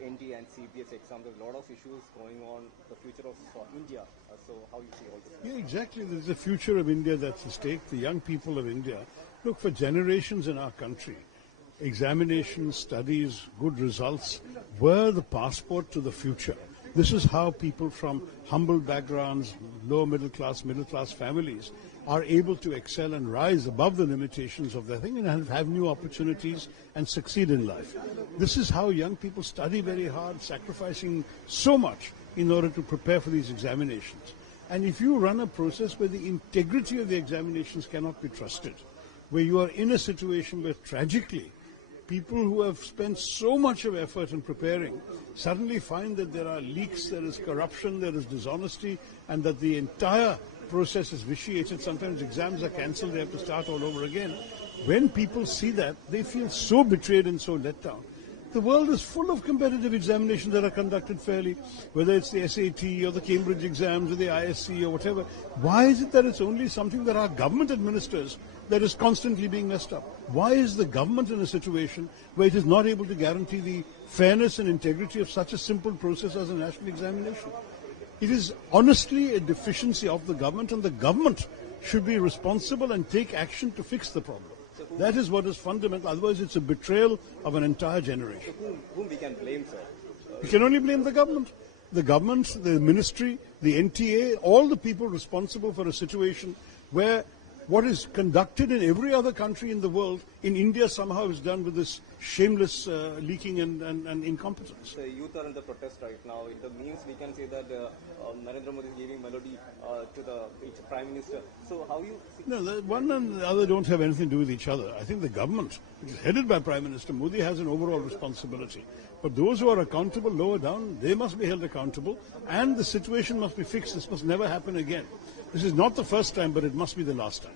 ND and CBS exams, there's a lot of issues going on, the future of India. So how you see all this? Yeah, exactly. There's the future of India that's at stake, the young people of India. Look, for generations in our country, examinations, studies, good results were the passport to the future. This is how people from humble backgrounds, lower middle class families are able to excel and rise above the limitations of their thing and have new opportunities and succeed in life. This is how young people study very hard, sacrificing so much in order to prepare for these examinations. And if you run a process where the integrity of the examinations cannot be trusted, where you are in a situation where tragically people who have spent so much of effort in preparing suddenly find that there are leaks, there is corruption, there is dishonesty, and that the entire process is vitiated. Sometimes exams are cancelled, they have to start all over again. When people see that, they feel so betrayed and so let down. The world is full of competitive examinations that are conducted fairly, whether it's the SAT or the Cambridge exams or the ISC or whatever. Why is it that it's only something that our government administers that is constantly being messed up? Why is the government in a situation where it is not able to guarantee the fairness and integrity of such a simple process as a national examination? It is honestly a deficiency of the government, and the government should be responsible and take action to fix the problem. That is what is fundamental. Otherwise, it's a betrayal of an entire generation. So whom we can blame, sir? We can only blame the government. The government, the ministry, the NTA, all the people responsible for a situation where what is conducted in every other country in the world, in India somehow is done with this shameless leaking and incompetence. The youth are in the protest right now. In the means, we can say that Narendra Modi is giving melody to the Prime Minister. So how you see? No, the one and the other don't have anything to do with each other. I think the government, which is headed by Prime Minister Modi, has an overall responsibility. But those who are accountable lower down, they must be held accountable, and the situation must be fixed. This must never happen again. This is not the first time, but it must be the last time.